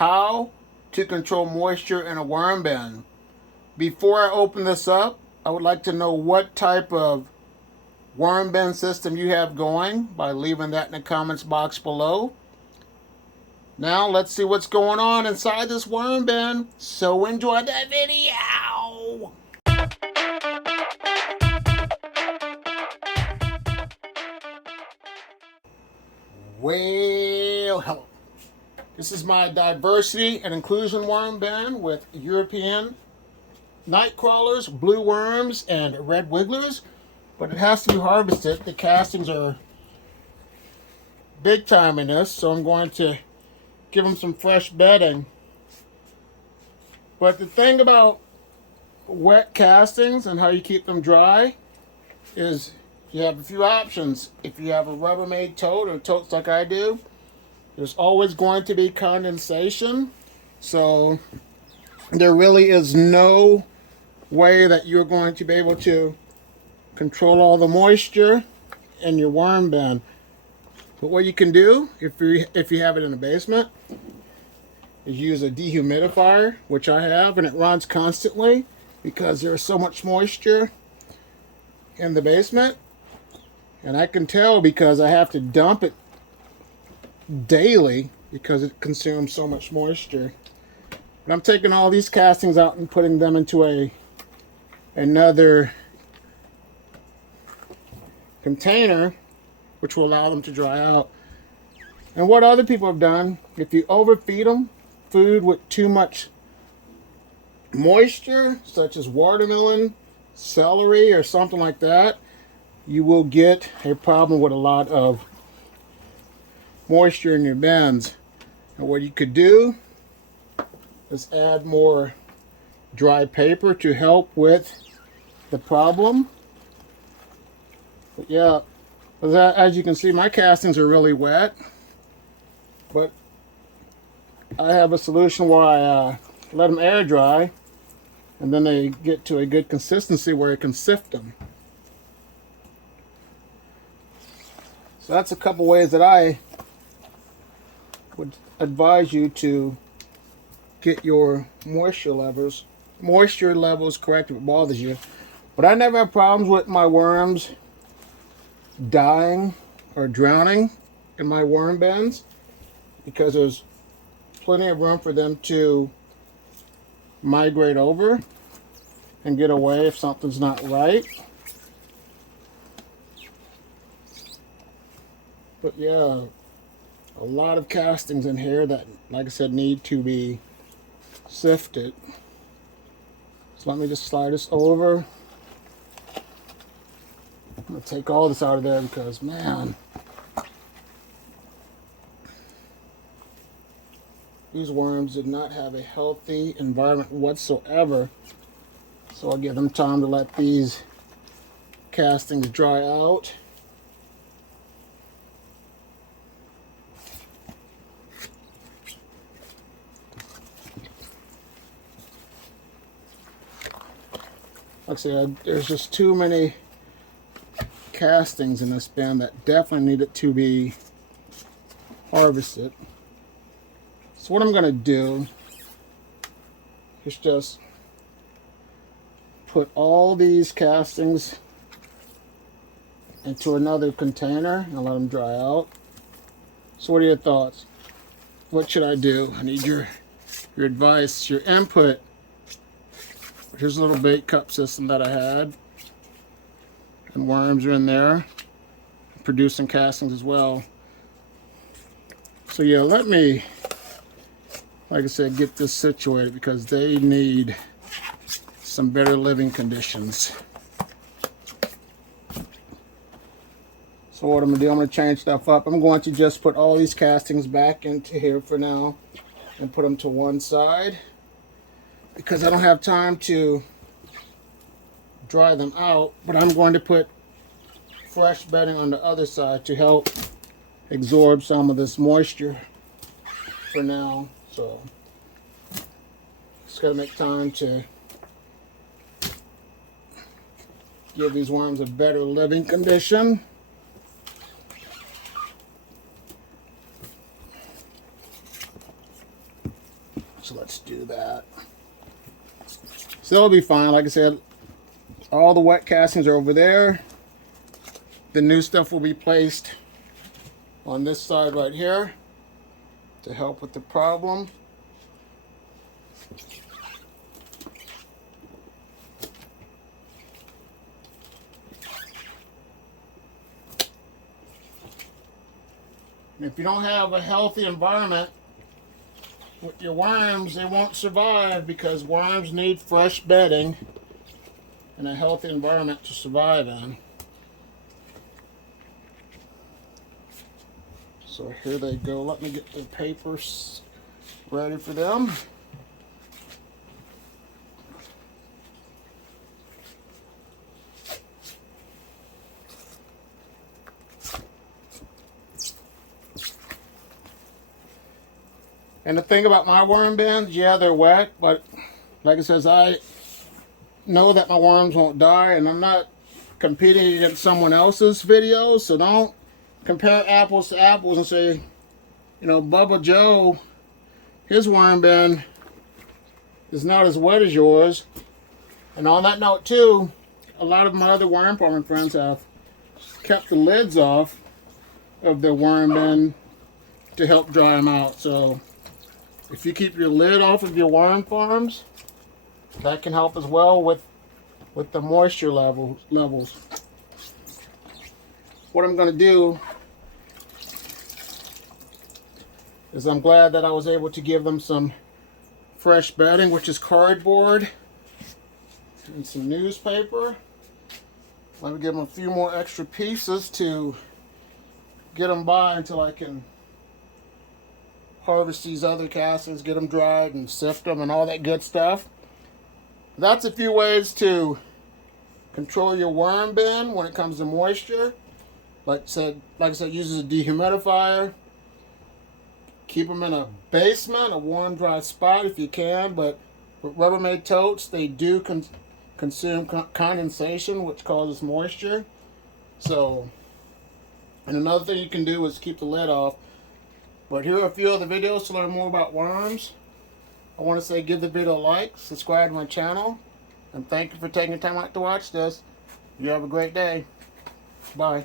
how to control moisture in a worm bin. Before I open this up, I would like to know what type of worm bin system you have going by leaving that in the comments box below. Now let's see what's going on inside this worm bin. So enjoy the video. Well, hello. This is my diversity and inclusion worm bin with European night crawlers, blue worms, and red wigglers. But it has to be harvested. The castings are big time in this, so I'm going to give them some fresh bedding. But the thing about wet castings and how you keep them dry is you have a few options. If you have a Rubbermaid tote or totes like I do, there's always going to be condensation. So there really is no way that you're going to be able to control all the moisture in your worm bin. But what you can do, if you have it in a basement, is use a dehumidifier, which I have, and it runs constantly because there's so much moisture in the basement. And I can tell because I have to dump it daily because it consumes so much moisture. But I'm taking all these castings out and putting them into another container, which will allow them to dry out. And what other people have done, if you overfeed them food with too much moisture, such as watermelon, celery, or something like that, you will get a problem with a lot of moisture in your bins. And what you could do is add more dry paper to help with the problem. But yeah, as you can see, my castings are really wet, but I have a solution where I let them air dry, and then they get to a good consistency where I can sift them. So that's a couple ways that I would advise you to get your moisture levels correct if it bothers you. But I never have problems with my worms dying or drowning in my worm bins because there's plenty of room for them to migrate over and get away if something's not right. But yeah, a lot of castings in here that, like I said, need to be sifted. So let me just slide this over. I'm going to take all this out of there because, man, these worms did not have a healthy environment whatsoever. So I'll give them time to let these castings dry out. Like I said, there's just too many castings in this bin that definitely needed to be harvested. So what I'm going to do is just put all these castings into another container and let them dry out. So what are your thoughts? What should I do? I need your advice, your input. Here's a little bait cup system that I had, and worms are in there producing castings as well. So yeah, let me, like I said, get this situated because they need some better living conditions. So what I'm gonna do, I'm gonna change stuff up. I'm going to just put all these castings back into here for now and put them to one side, because I don't have time to dry them out, but I'm going to put fresh bedding on the other side to help absorb some of this moisture for now. So just gotta make time to give these worms a better living condition. So let's do that. So it'll be fine. Like I said, all the wet castings are over there. The new stuff will be placed on this side right here to help with the problem. And if you don't have a healthy environment with your worms, they won't survive, because worms need fresh bedding and a healthy environment to survive in. So here they go. Let me get the papers ready for them. And the thing about my worm bins, yeah, they're wet, but like it says, I know that my worms won't die, and I'm not competing against someone else's videos, so don't compare apples to apples and say, you know, Bubba Joe, his worm bin is not as wet as yours. And on that note too, a lot of my other worm farming friends have kept the lids off of their worm bin to help dry them out. So if you keep your lid off of your worm farms, that can help as well with the moisture levels. What I'm going to do is, I'm glad that I was able to give them some fresh bedding, which is cardboard and some newspaper. Let me give them a few more extra pieces to get them by until I can harvest these other castings, get them dried and sift them and all that good stuff. That's a few ways to control your worm bin when it comes to moisture. Like I said, uses a dehumidifier. Keep them in a basement, a warm, dry spot if you can. But with Rubbermaid totes, they do consume condensation, which causes moisture. So, and another thing you can do is keep the lid off. But here are a few other videos to learn more about worms. I want to say, give the video a like, subscribe to my channel, and thank you for taking the time out to watch this. You have a great day. Bye.